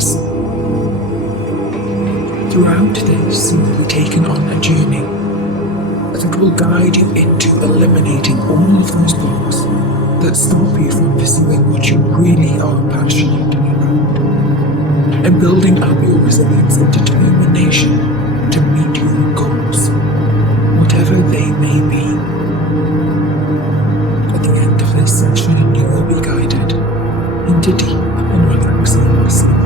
surroundings. Throughout this, you will be taken on a journey that will guide you into eliminating all of those blocks that stop you from pursuing what you really are passionate about, and building up your resilience and determination to meet your goals, whatever they may be. At the end of this session, you will be guided into deep and relaxing sleep.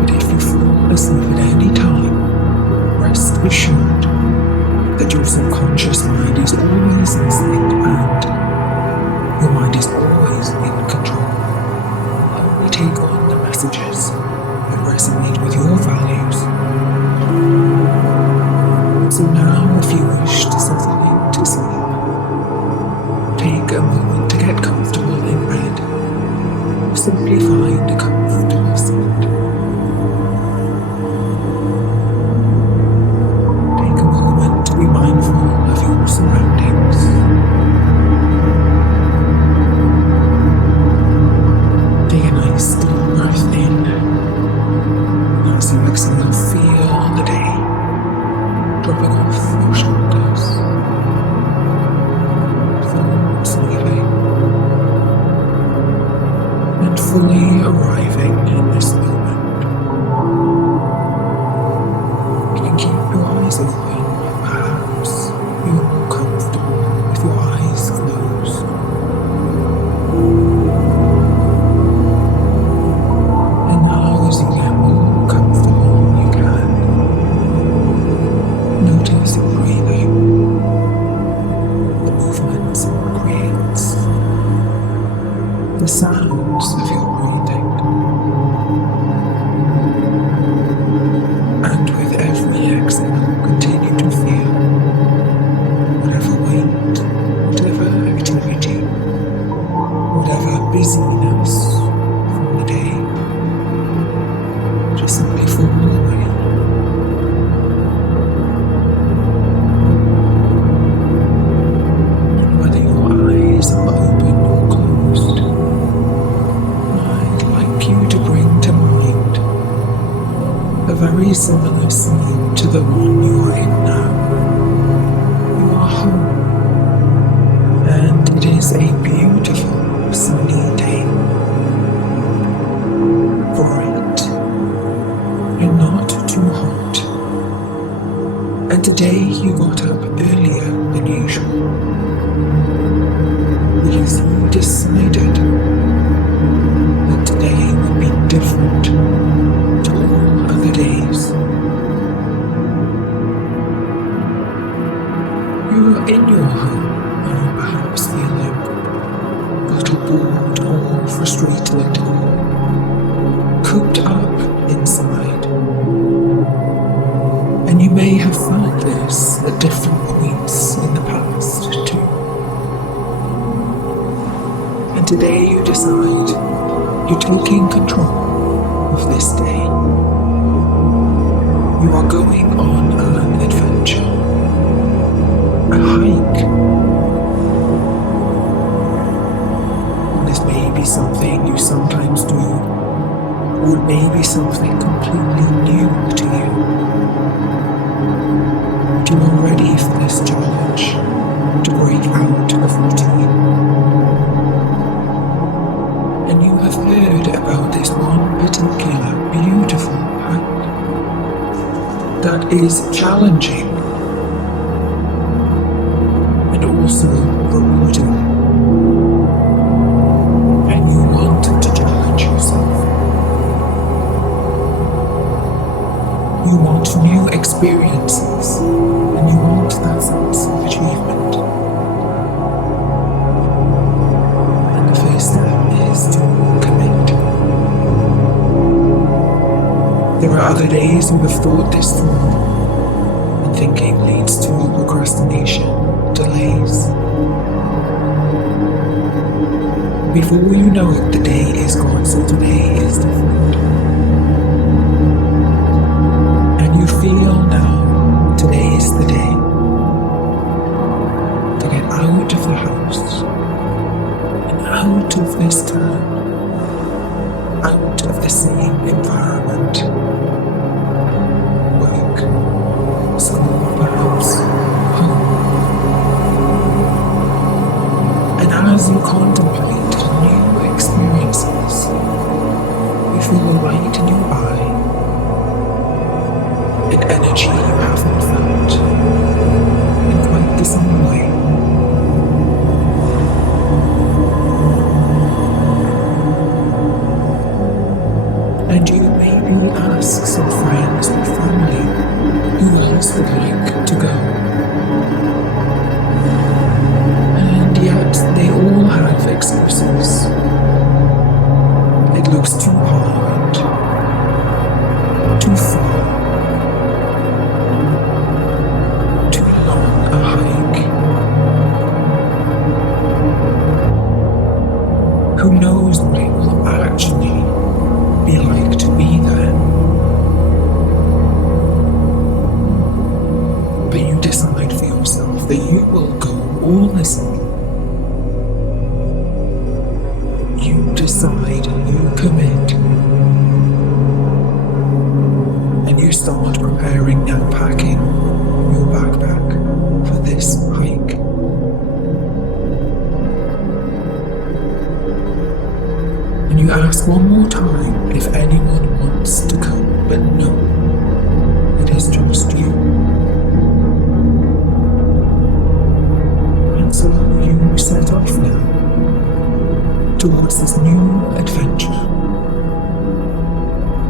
But if you fall asleep at any time, rest assured that your subconscious mind is always listening and your mind is always in control. Only take on the messages that resonate with your values. So now, if you wish to settle into sleep, take a moment to get comfortable in bed. Simply find a comfortable seat. Take a moment to be mindful of your surroundings. Take a nice deep breath in. As you exhale, feel the day dropping off your shoulders, thoughts leaving, and fully arriving in this moment. You can keep your eyes open, perhaps you're more comfortable with your eyes closed. And now, as you get more comfortable, you can notice your breathing, the movements it creates, the sounds of your breathing. And with every exhale, continue to feel whatever weight, whatever activity, whatever busyness from the day, just simply fall away. Whether your eyes are open or closed, I'd like you to bring to mind a very similar scene to the one you are in now. You are home, and it is a beautiful sunny day. Bright and not too hot. And today you got up earlier than usual, because you decided that today would be different to all other days. You're in your home and are perhaps feeling a little bored or frustrated or cooped up inside. And you may have felt this at different points in the past too. And today you decide you're taking control of this day. You are going on an adventure, a hike. And this may be something you sometimes do, or it may be something completely new to you. You are ready for this challenge to break out of routine. And you have heard about this one particular beautiful hike that is challenging and also rewarding. And you want to challenge yourself. You want new experiences, and you want that sense of achievement. And the first step is to commit. There are other days you have thought this through, and thinking leads to procrastination, delays. Before you know it, the day is gone, so today is different. And you feel now, today is the day to get out of the house and out of this town, out of the same environment. Work, school, perhaps home. And as you contemplate new experiences, you feel a light in your eye, an energy you haven't felt in quite the same way. And you maybe ask some friends or family who else would like to go. And yet they all have excuses. It looks too hard, too far, too long a hike. Who knows what it will actually be like to be there? But you decide for yourself that you will go all the same. You decide, you commit, and you start preparing and packing your backpack for this hike. And you ask one more time if anyone wants to come, but no, it is just you. And so you set off now towards this new adventure,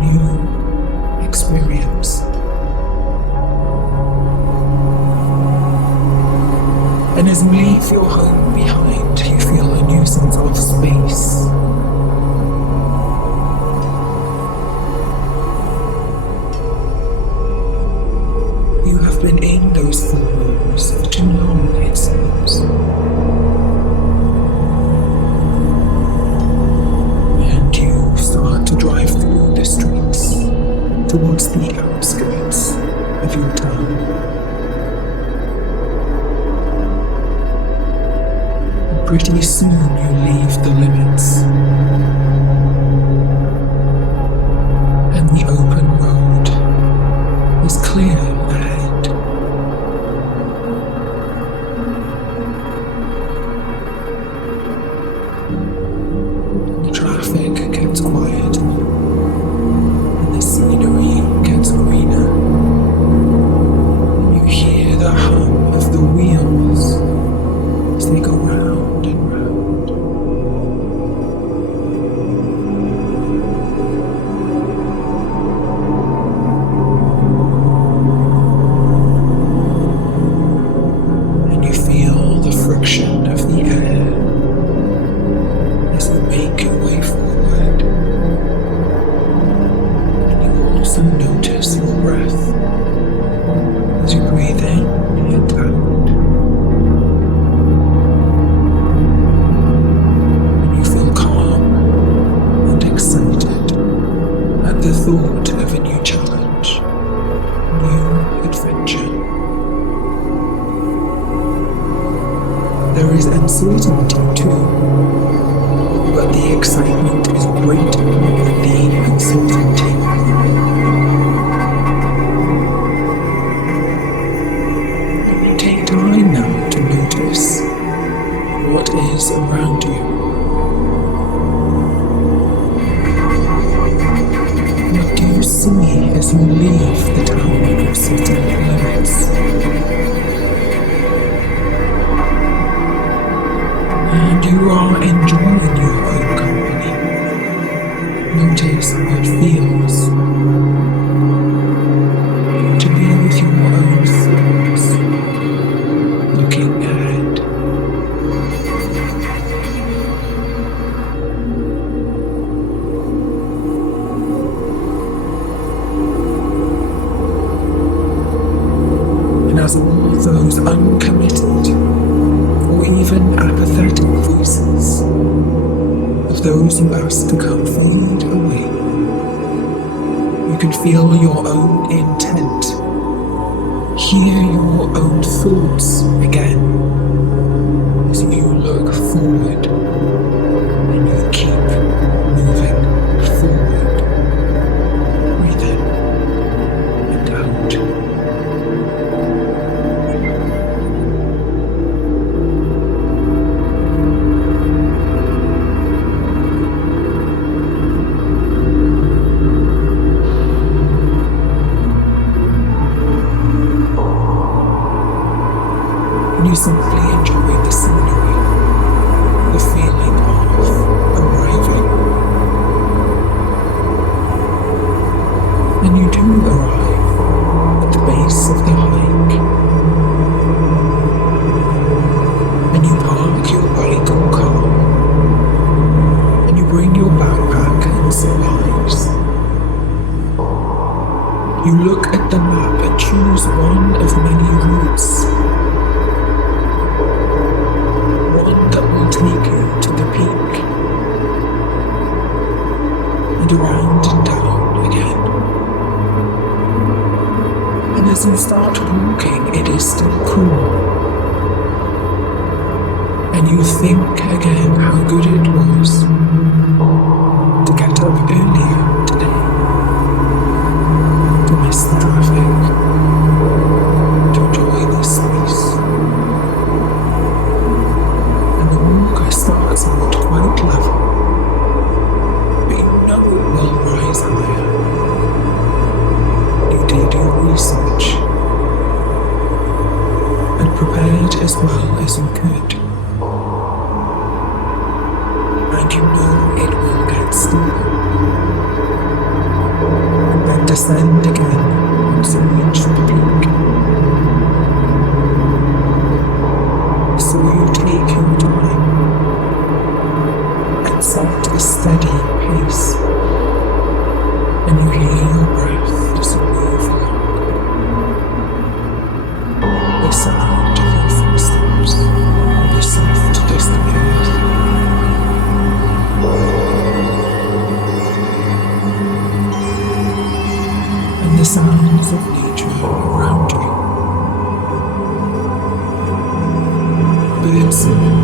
new experience. And as you leave your home behind, you feel a new sense of space. You have been in those four walls for too long, it seems. And you start to drive through the streets towards the outskirts of your town. And pretty soon you leave the limits, and the open road is clear ahead. The traffic gets quieter, and the scenery gets greener. You hear the hum of the wheels as they go round and round. And you feel the friction of the air as you make your way forward. And you also notice your breath as you breathe in and out. And you feel calm and excited at the thought of a new challenge, new adventure. There is uncertainty too, but the excitement is greater than the uncertainty. Take time now to notice what is around you. What do you see as you leave the town of city limits? And you are enjoying your own company. Notice how it feels to be with your own thoughts, looking ahead. And as all those uncommitted or even apathetic voices of those you ask to come fade away, you can feel your own intent, hear your own thoughts again as you look forward and you keep moving forward. you simply enjoy the scenery, the feeling of arriving. And you do arrive at the base of the hike, and you park your bike or car, and you bring your backpack and supplies. You look at the map and choose one of many routes, one that will take you to the peak, and around and down again. And as you start walking, it is still cool, and you think again how good it was to get up earlier today, to miss the traffic, to enjoy this space. And the walk starts out quite level, but you know it will rise higher. You did your research and prepared as well as you could. And you know it will get steeper, and then descend again once you reach the peak. So you take your time and set a steady pace, and you hear your breath as you move along. The sound of your footsteps on the soft dusty earth. And the sounds of nature around you. Birds singing,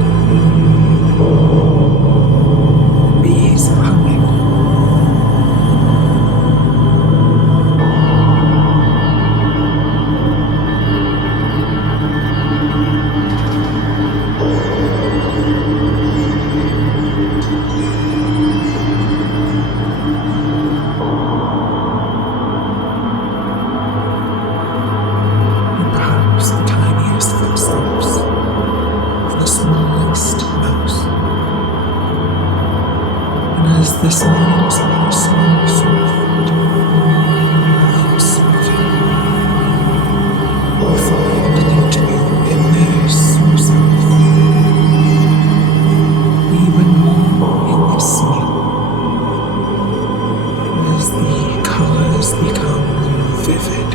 bees humming, and perhaps the tiniest footsteps of the smallest mouse. And as the sounds of the small soft and soothing, you find that you immerse yourself even more in the smell as the colors become more vivid.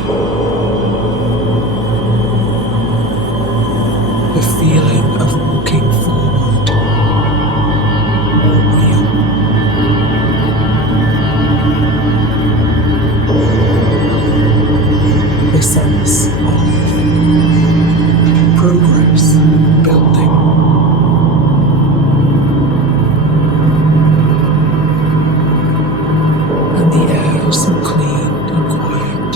The feeling of walking forward more real. The sense of progress building. And the air is so clean and quiet,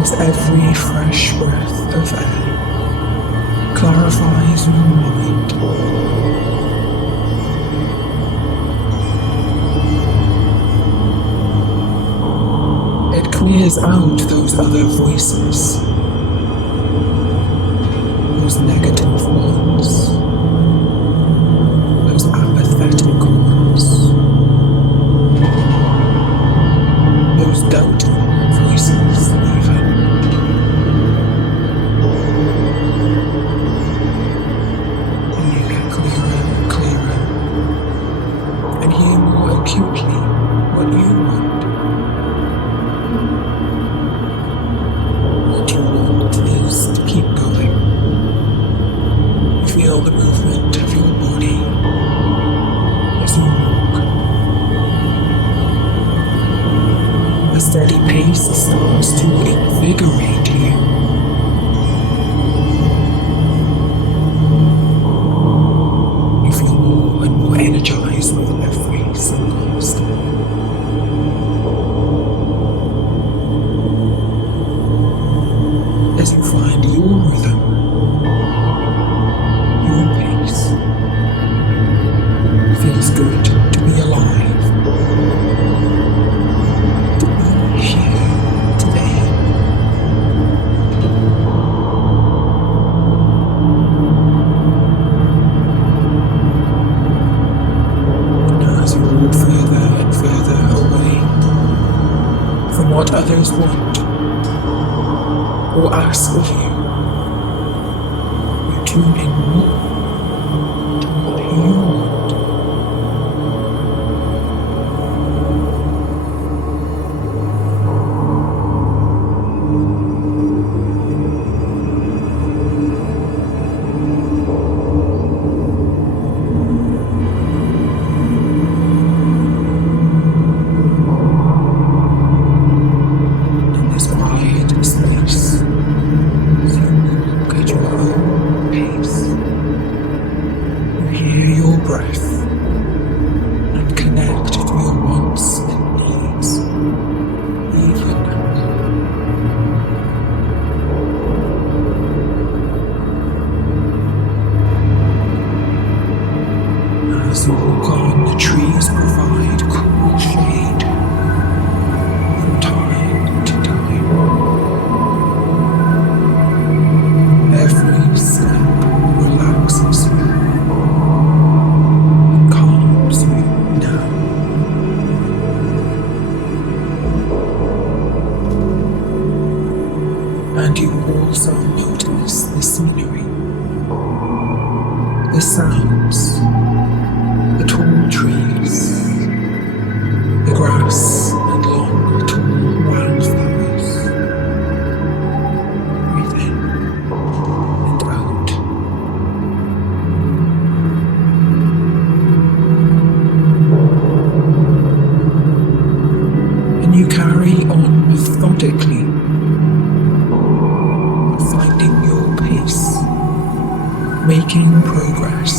as every fresh breath of air clarifies your mind. It clears out those other voices, those negative ones, those apathetic ones, those doubting voices even. And you get clearer and clearer, and hear more acutely what you want. What you want is to keep going. You feel the movement of your body as you walk. A steady pace starts to invigorate you. You feel more and more energized with every single step. As you find your rhythm, your pace. It feels good to be alive, to be here today. as you walk further and further away from what others want or ask of you. You tune in more to what you want. As you walk on, the trees provide cool shade from time to time. Every step relaxes you and calms you down. And you also notice the scenery, the sounds, the tall trees, the grass and long tall wildflowers. Breathe in and out. And you carry on methodically, finding your pace, making progress.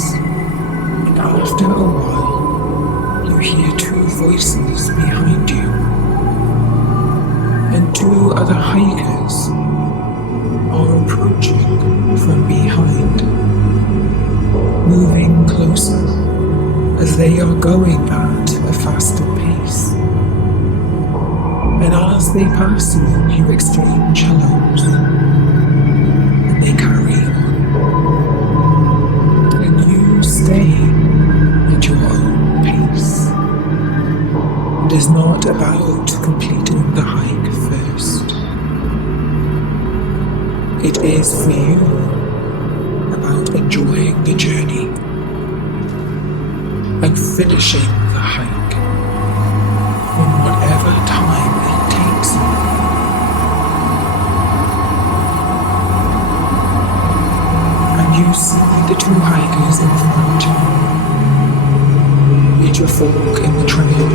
And after a while, you hear two voices behind you, and two other hikers are approaching from behind, moving closer as they are going at a faster pace. And as they pass you, you exchange hellos, and they carry on. And you stay at your own pace. It is not about completing the hike first. It is for you about enjoying the journey and finishing the hike in whatever time it takes you. And you see the two hikers in front reach a fork in the trail,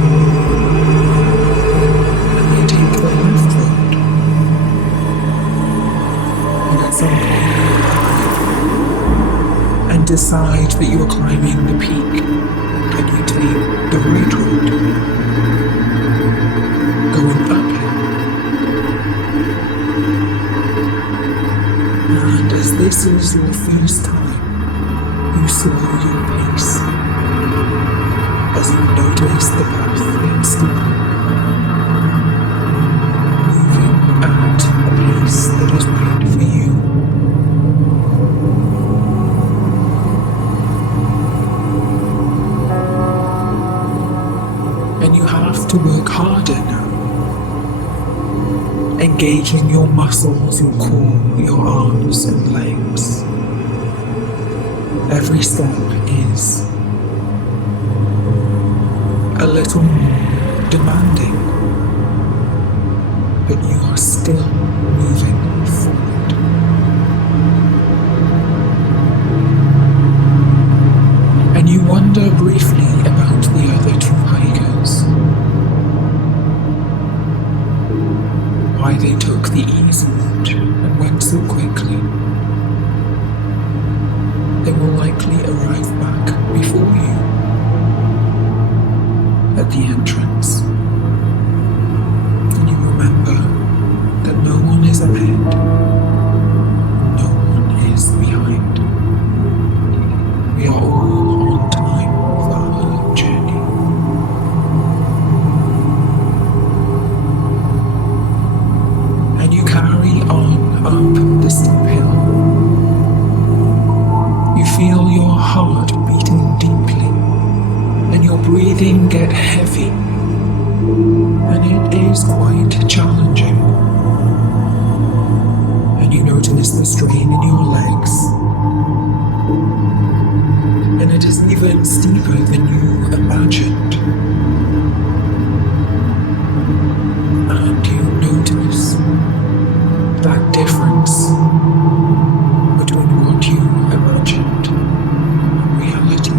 and they take the left road. And at some point you arrive and decide that you are climbing the peak, and you take the right road, going uphill. And as this is your first time, you slow your pace as you notice the path gets steeper, moving at a pace that is right for you. And you have to work harder now, engaging your muscles, your core, your arms and legs. Every step is a little more demanding, but you are still moving forward. And you wonder briefly about the other two hikers, why they took the easy route and went so quickly. They will likely arrive back before you at the entrance, and you remember that no one is ahead, no one is behind. We are all on time for our journey. And you carry on up the steep hill. You feel your heart beating deeply, and your breathing breathing get heavy, and it is quite challenging. And you notice the strain in your legs, and it is even steeper than you imagined. And you notice that difference between what you imagined and reality.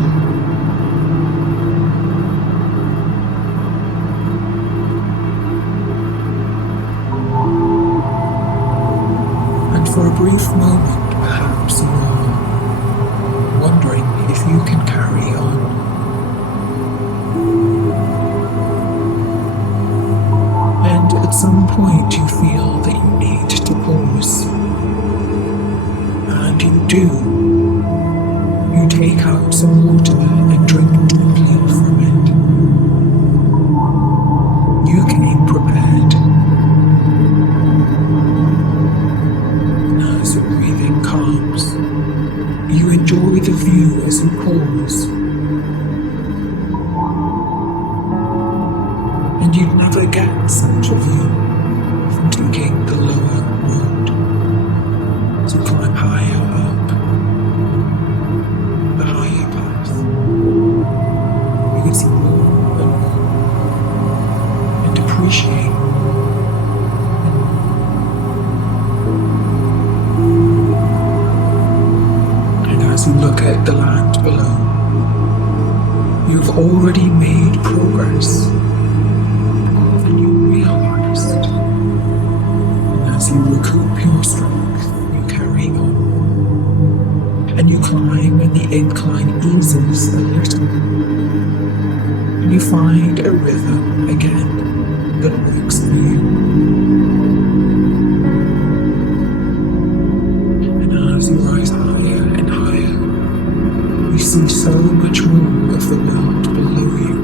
And for a brief moment, perhaps you are wondering if you can carry on. And at some point you feel that you need to pause. And you do. You take out some water and drink deeply from it. You came prepared. And as your breathing calms, you enjoy the view as you pause. And you'd never get such a view from taking the lower road. As you climb higher up the higher path, you can see more and more and appreciate and as you look at the land below, you've already made progress. As you recoup your strength, you carry on. And you climb and the incline eases a little. And you find a rhythm again that works for you. And as you rise higher and higher, you see so much more of the world below you.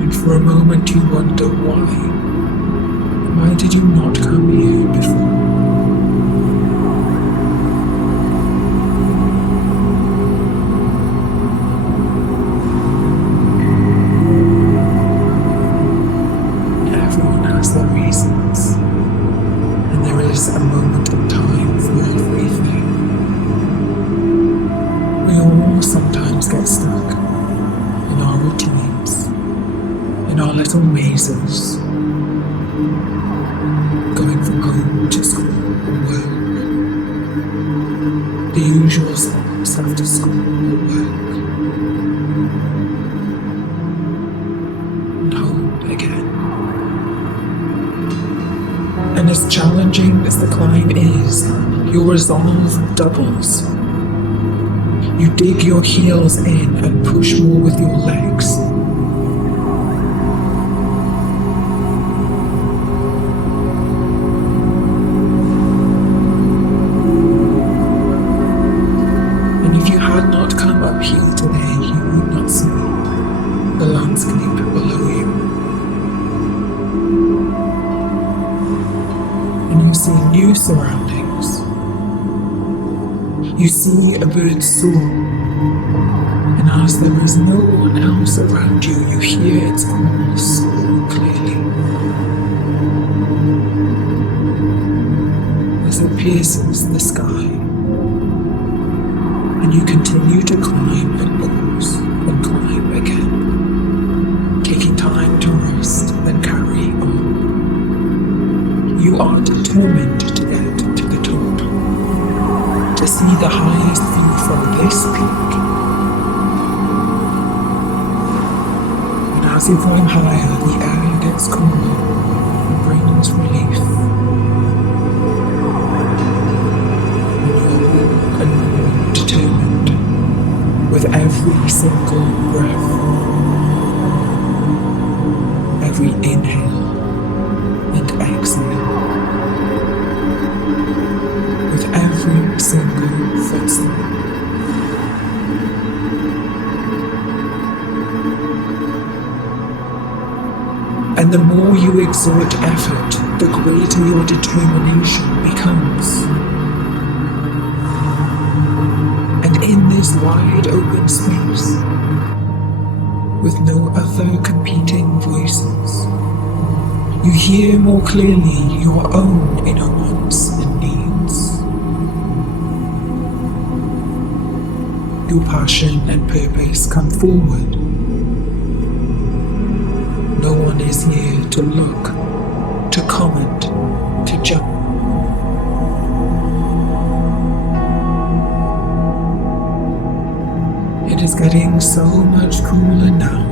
And for a moment you wonder why. Why did you not come here before? Everyone has their reasons, and there is a moment in time for everything. We all sometimes get stuck in our routines, in our little mazes, going from home to school or work, the usual steps after school or work, and home again. And as challenging as the climb is, your resolve doubles. You dig your heels in and push more with your legs. New surroundings. You see a bird soar, and as there is no one else around you, you hear its call so clearly. As it pierces the sky, and you continue to climb and pause and climb again, taking time to rest and carry on. You are determined to get to the top, to see the highest view from this peak. And as you climb higher, the air gets cooler and brings relief. And you're more and more determined with every single breath, every inhale and exhale, with every single footstep. And the more you exert effort, the greater your determination becomes. And in this wide open space, with no other competing voices. You hear more clearly your own inner wants and needs. Your passion and purpose come forward. No one is here to look, to comment, to judge. It is getting so much cooler now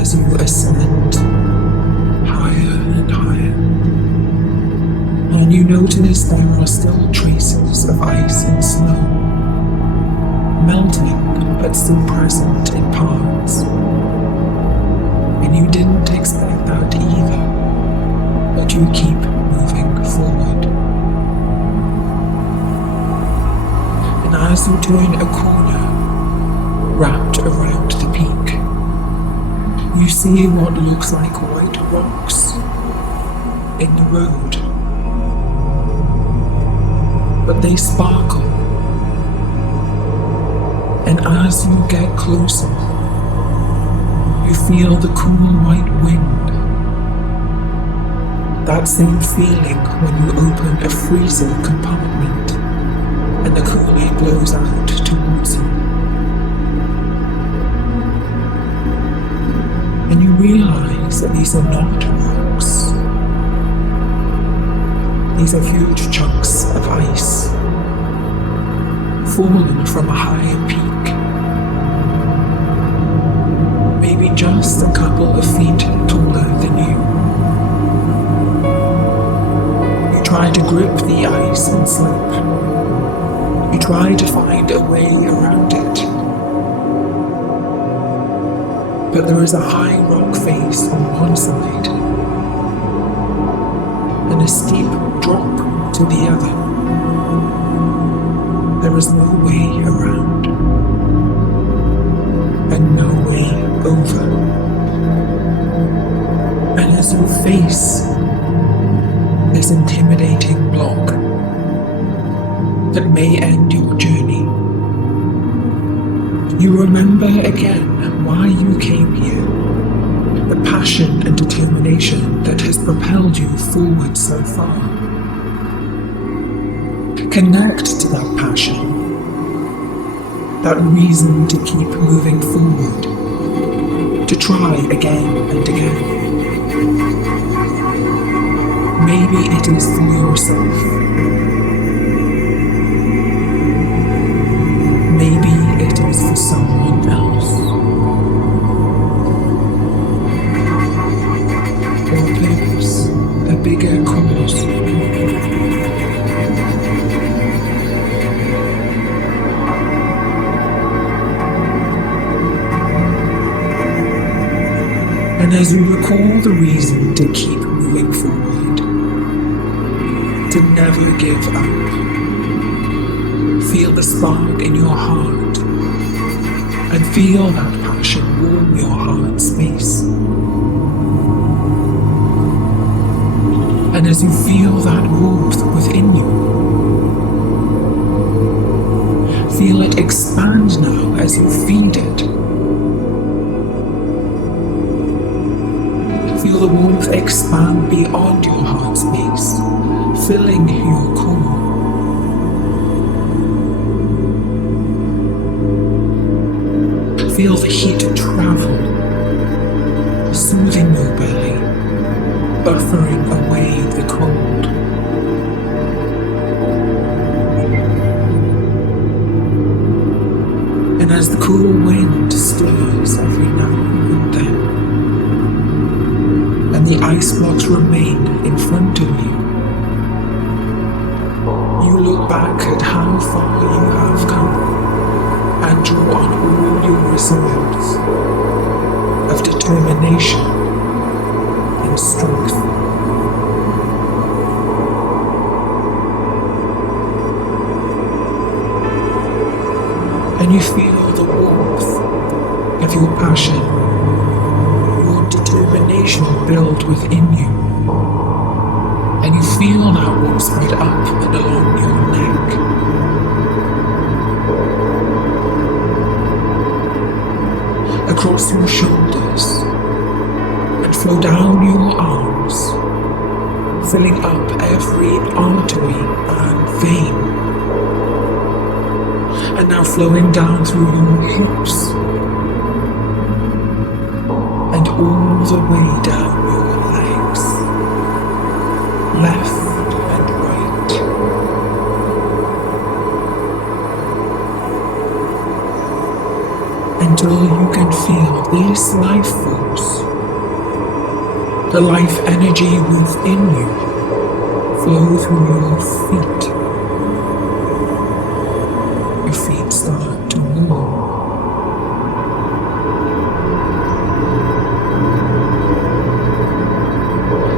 as you ascend higher and higher, and you notice there are still traces of ice and snow, melting but still present in parts. And you didn't expect that either, but you keep moving forward. And as you turn a corner, wrapped around the peak, you see what looks like white rocks in the road, but they sparkle, and as you get closer, you feel the cool white wind, that same feeling when you open a freezer compartment and the cool air blows out towards you. And you realize that these are not rocks. These are huge chunks of ice, fallen from a higher peak, maybe just a couple of feet taller than you. You try to grip the ice and slip. You try to find a way around it. But there is a high rock face on one side and a steep drop to the other. There is no way around and no way over. And as you face this intimidating block that may end your journey, you remember again why you came here, the passion and determination that has propelled you forward so far. Connect to that passion, that reason to keep moving forward, to try again and again. Maybe it is for yourself. Maybe it is for someone else. Or a purpose, a bigger cause. And as you recall the reason to keep moving forward, to never give up, feel the spark in your heart and feel that passion warm your heart space. And as you feel that warmth within you, feel it expand now as you feed it. Feel the warmth expand beyond your heart space, filling your core. Feel the heat travel, soothing your belly, buffering away the cold. And as the cool wind stirs every now and then, and the ice blocks remain in front of you, you look back at how far you have come and draw on all your reserves of determination and strength. And you feel the warmth of your passion, your determination build within you. And you feel that warmth spread up and along your neck. A across your shoulders and flow down your arms, filling up every artery and vein, and now flowing down through your hips and all the way down your legs, left and right. Until you can feel this life force, the life energy within you, flow through your feet. Your feet start to move.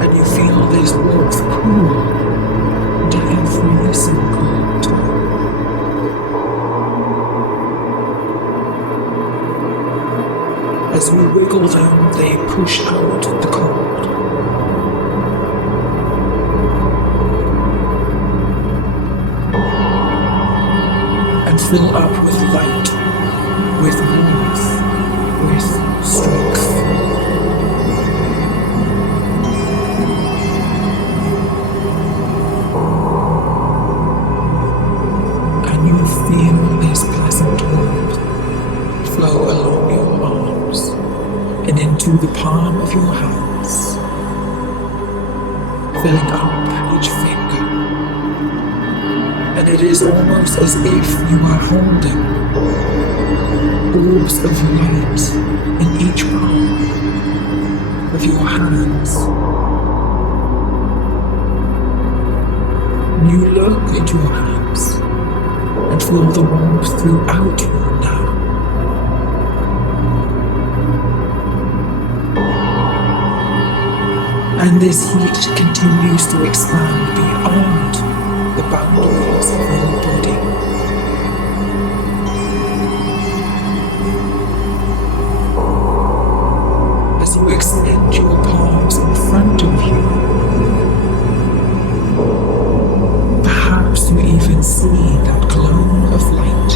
And you feel this warmth cool into every single toe. As you wiggle them, they push out the cold. And fill up with light, with warmth, with strength. And you feel this pleasant warmth flow along your arms and into the palm of your hands, filling up each finger. And it is almost as if you are holding orbs of light in each palm of your hands. You look into your hands and feel the warmth throughout you now. And this heat continues to expand beyond the boundaries of your body. As you extend your palms in front of you, perhaps you even see that glow of light.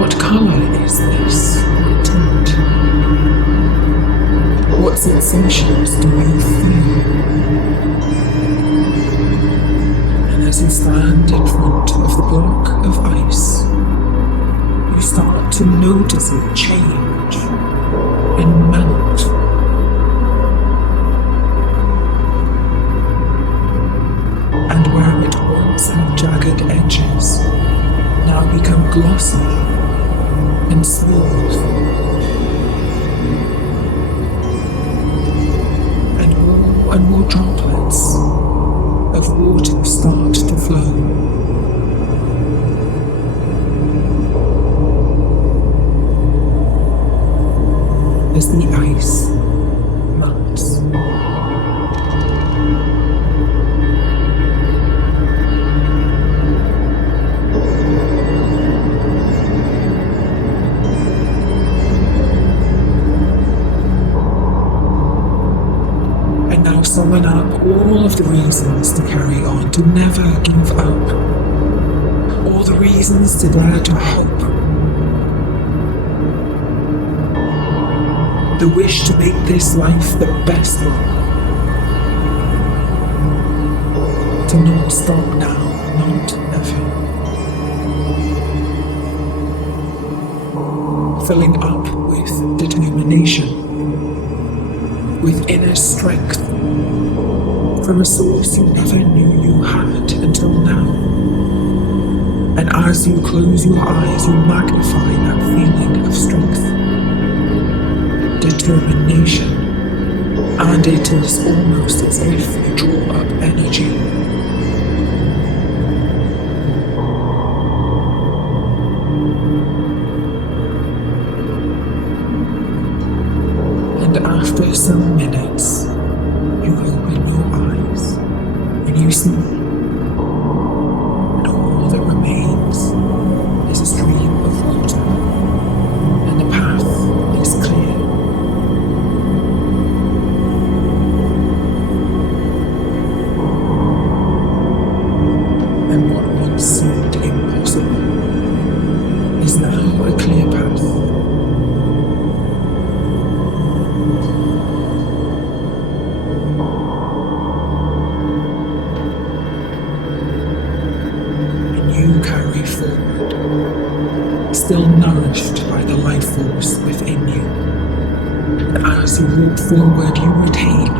What color is this? What tint? What sensations do you feel? And as you stand in front of the block of ice, you start to notice it change and melt. And where it once had jagged edges, now become glossy and smooth. And more droplets of water start to flow. As the ice melts. Summon up all of the reasons to carry on, to never give up, all the reasons to dare to hope, the wish to make this life the best one, to not stop now, not ever, filling up with determination, with inner strength, from a source you never knew you had until now. And as you close your eyes, you magnify that feeling of strength, determination, and it is almost as if you draw up energy. And after some minutes, you open your eyes and you see that all that remains is a stream of water, and the path is clear. And what once seemed impossible is now pushed by the life force within you. And as you walk forward, you retain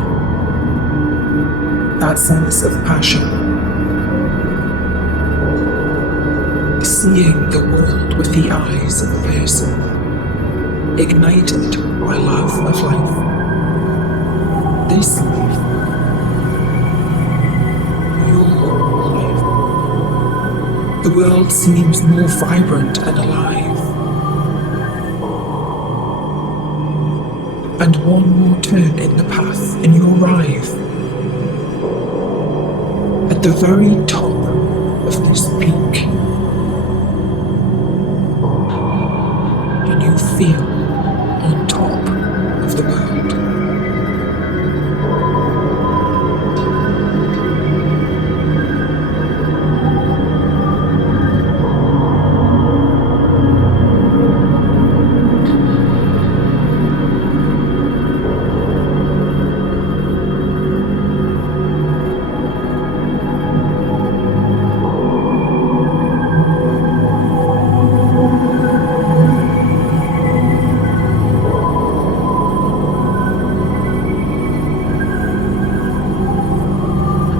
that sense of passion, seeing the world with the eyes of a person, ignited by love of life. This life, your life. The world seems more vibrant and alive. And one more turn in the path, and you arrive at the very top of this peak. And you feel on top of the world.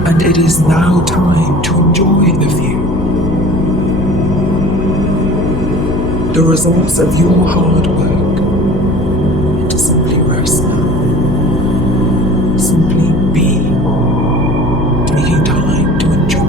And it is now time to enjoy the view. The results of your hard work, and to simply rest now. Simply be, taking time to enjoy.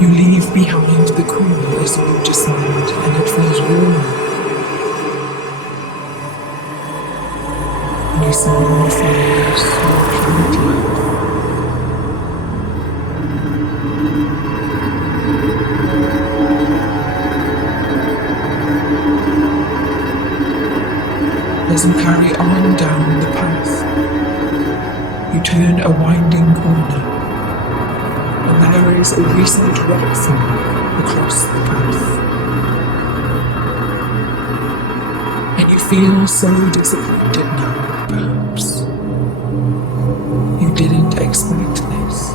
You leave behind the cool as you descend, and it feels warm. And you see more flowers, more plant life. As you carry on down the path, you turn a winding corner. And there is a recent rockfall across the path. And you feel so disappointed now, perhaps. You didn't expect this.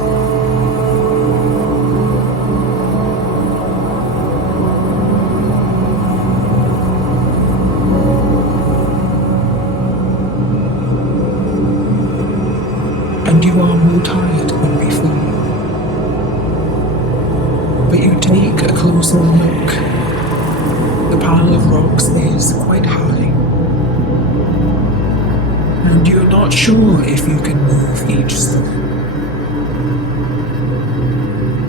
And you are more tired than before. But you take a closer look. The pile of rocks is quite high. And you're not sure if you can move each stone.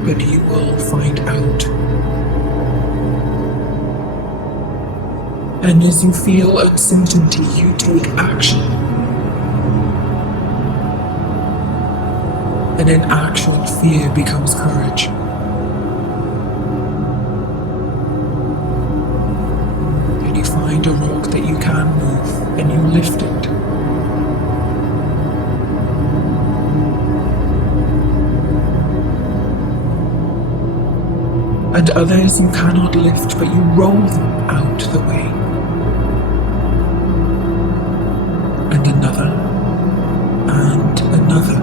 But you will find out. And as you feel uncertainty, you take action. And in action, fear becomes courage. You find a rock that you can move, and you lift it. And others you cannot lift, but you roll them out the way. And another,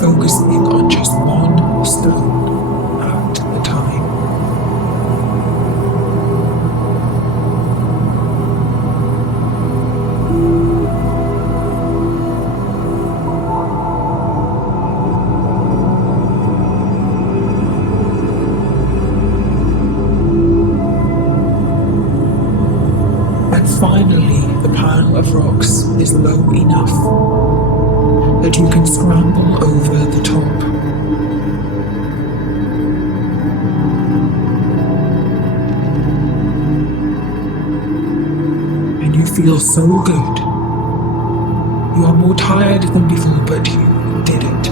focusing on just one stone at a time. Finally, the pile of rocks is low enough that you can scramble over the top. And you feel so good. You are more tired than before, but you did it.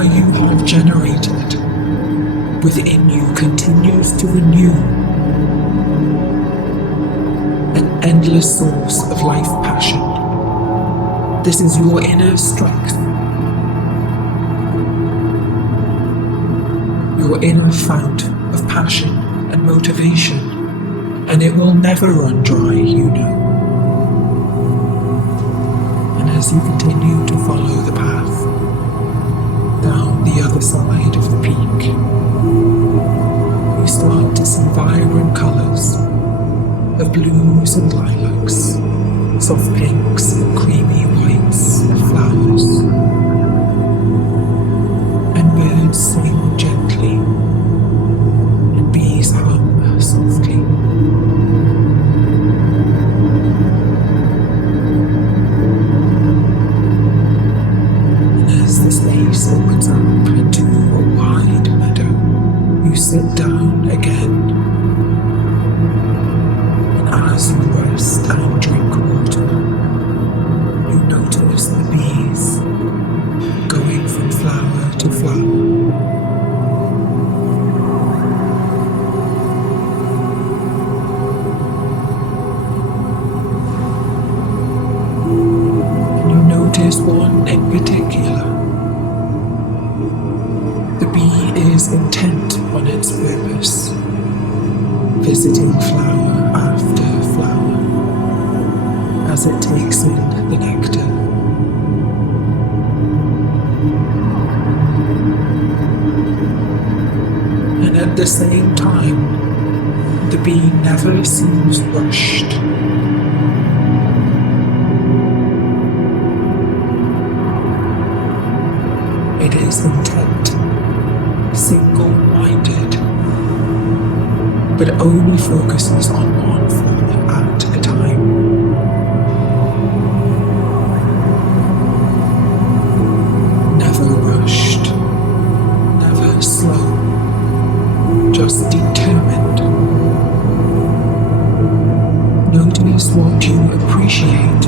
power you have generated within you continues to renew an endless source of life passion. This is your inner strength, your inner fount of passion and motivation, and it will never run dry, you know. And as you continue to follow the path down the other side of the peak, you start to see vibrant colours of blues and lilacs, soft pinks and creamy whites of flowers, and birds sing gently and bees hum softly. And as the space opens up into a wide meadow, you sit down again, and as you rest and drink water, you notice the bees going from flower to flower. And you notice one in particular. The bee is intent on its purpose, visiting flower after flower as it takes in the nectar. And at the same time, the bee never seems rushed. It is intent, single-minded, but only focuses on one flower at a time. Never rushed, never slow, just determined. Notice what you appreciate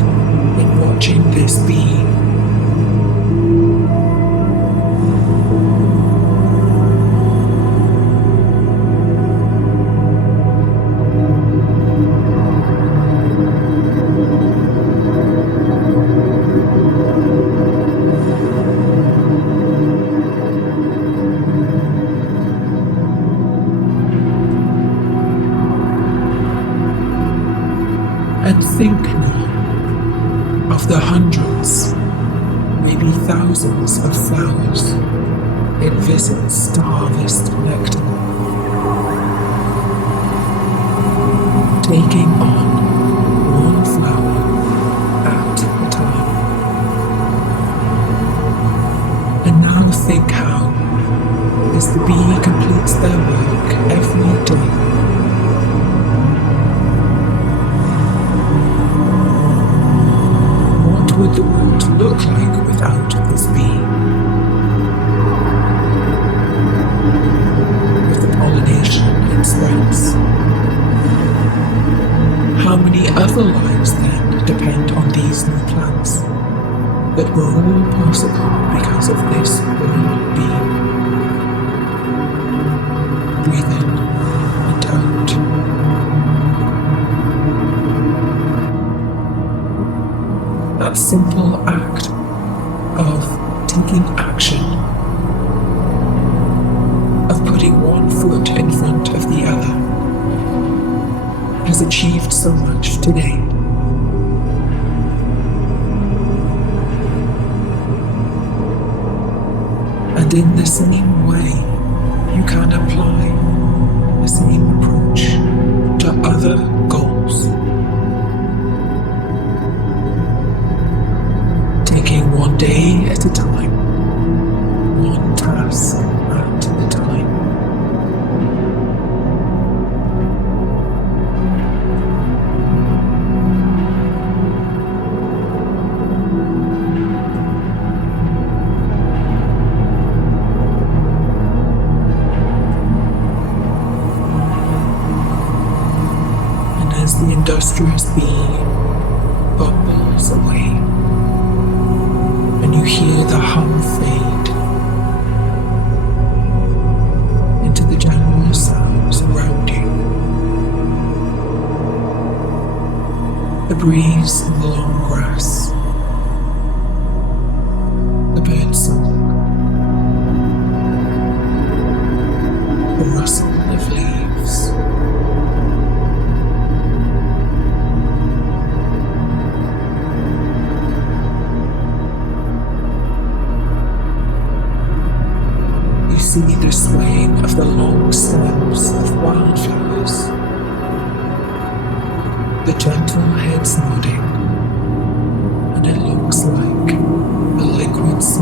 in watching this bee. And think now of the hundreds, maybe thousands of flowers it visits to harvest nectar, taking on one flower at a time. And now think how, as the bee completes their work every day, would the world look like without this bee? With the pollination it spreads. How many other lives then depend on these new plants that were all possible because of this one bee? Breathe in and out. That simple act of taking action, of putting one foot in front of the other, has achieved so much today. And in the same way, you can apply the same approach to other goals. Taking one day at a time, one task at a time. And as the industrious bee bubbles away, and you hear the hum fade, The breeze in the long grass, the birdsong, the rustle of leaves. You see the swaying of the long stems of wildflowers, the gentle heads nodding, and it looks like a liquid sea,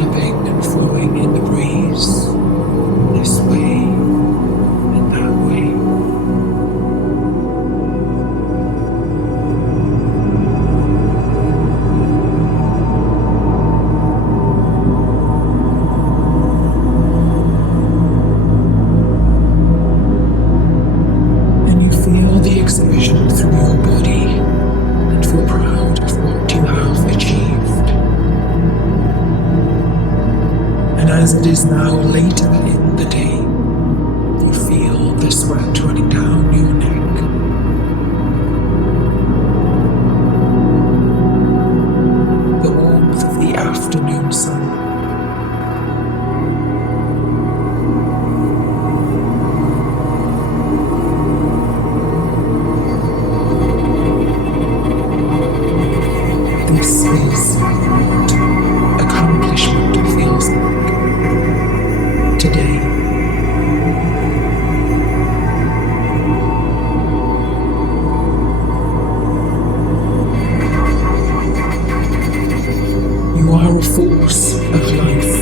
ebbing and flowing in the breeze, this way and that way. Feel the exertion through your body and feel proud of what you have achieved. And as it is now later in the day, you feel the sweat running down your neck. The warmth of the afternoon sun. This is what accomplishment feels like today. You are a force of life,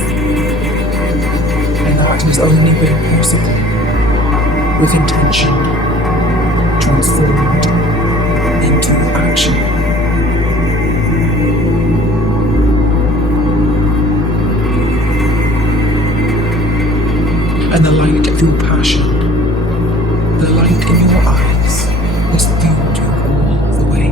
and that has only been possible with intention transformed into action. And the light of your passion, the light in your eyes, has fueled you all the way.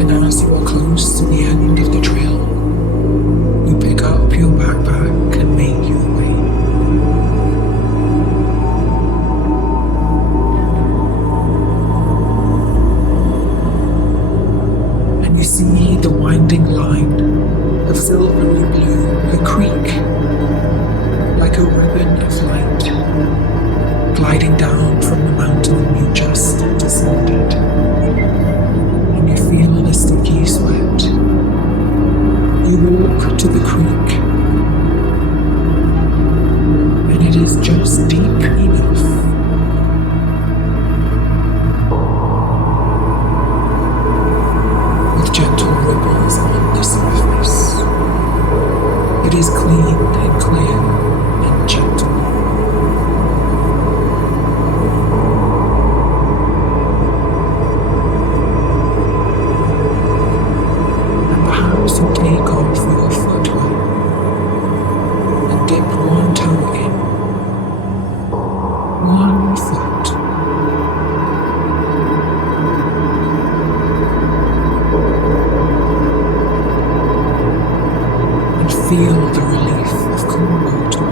And as you are close to the end of the trail, you pick up your backpack and make your way. You see the winding line of silvery blue, a creek, like a ribbon of light, gliding down from the mountain you just descended. And you feel the sticky sweat. You walk to the creek, and it is just deep enough. Gentle ripples on the surface. It is clean and clear and gentle. And perhaps you take off your footwear and dip one toe in, one foot. Feel the relief of cool water,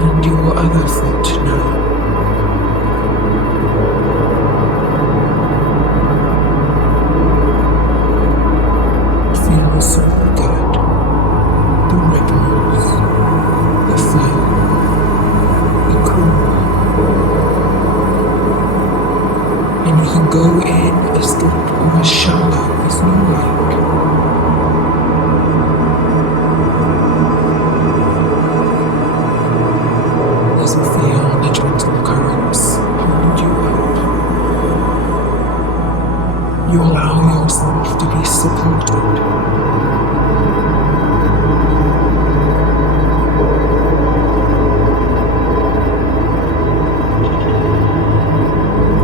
and your other foot now. Feels so good. The ripples, the flow, the cool. And you can go in as deep or as shallow as you like. As you feel the gentle currents hold you up, you allow yourself to be supported.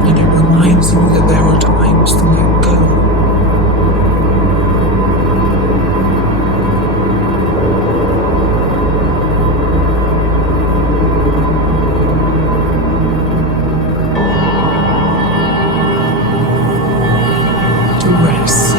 And it reminds you that there are times to let go. To rest.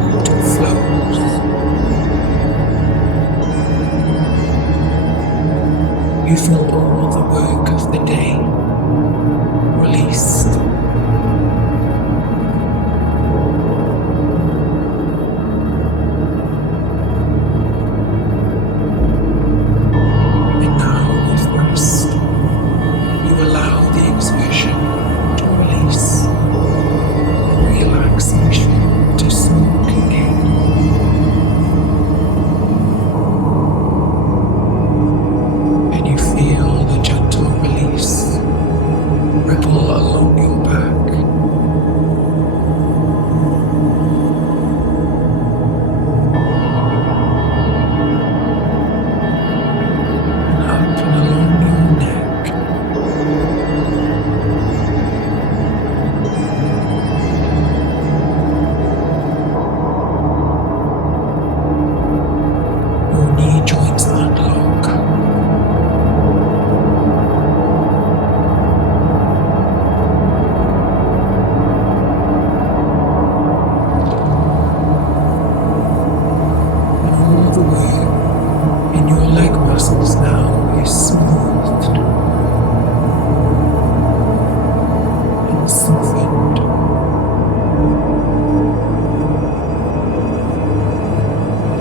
water flows. You feel all the work of the day released. And now with rest, you allow the exertion to release and relaxation to smoke in. And you feel the gentle release ripple along your back. And up and along your neck. Your knee joints unlock. And all the way in your leg muscles now is smoothed and softened.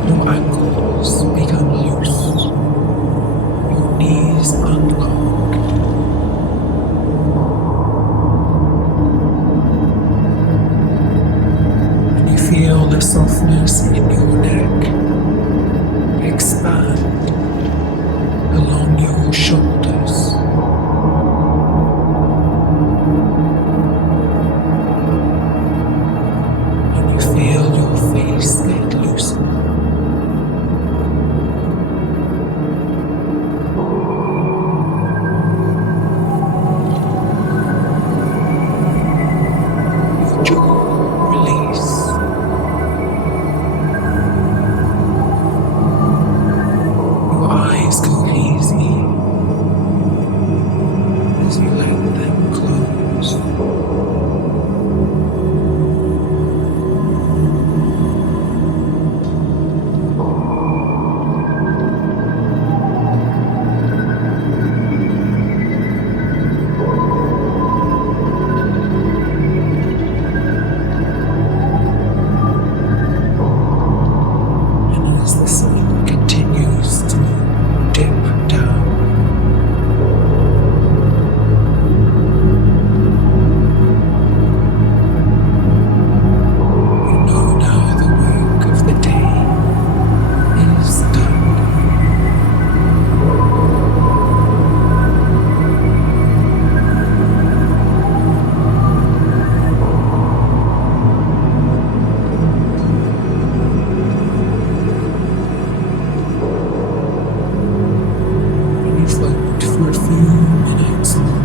Your ankles become loose, your knees unlock, and you feel the softness in your neck expand along your shoulders. And you feel your face get loosened. Your jaw release. Your eyes go hazy as you let them close. And as the sun continues to dip down, you know now the work of the day is done. And you float for a few minutes more.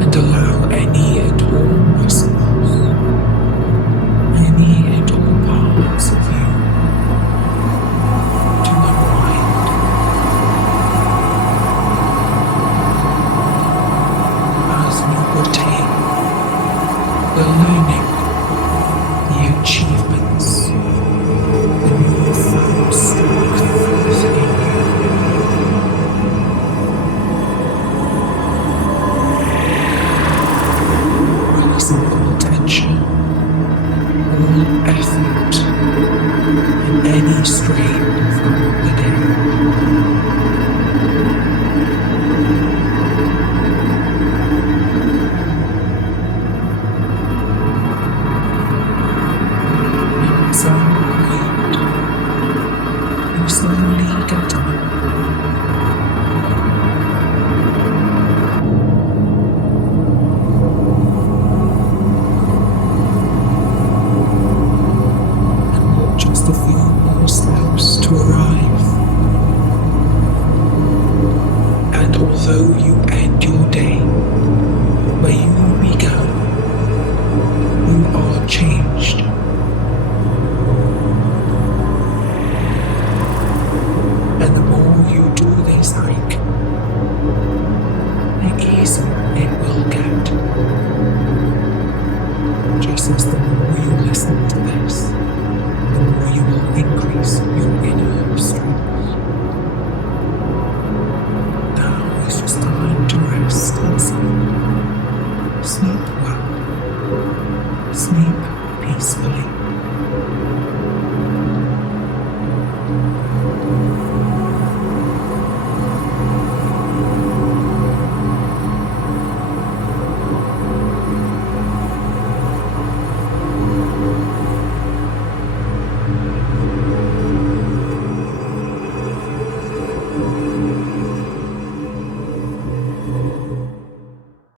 And allow any and all muscles, any and all parts of you to unwind as you retain the learning, the achievements, the newfound strength within you. Releasing all tension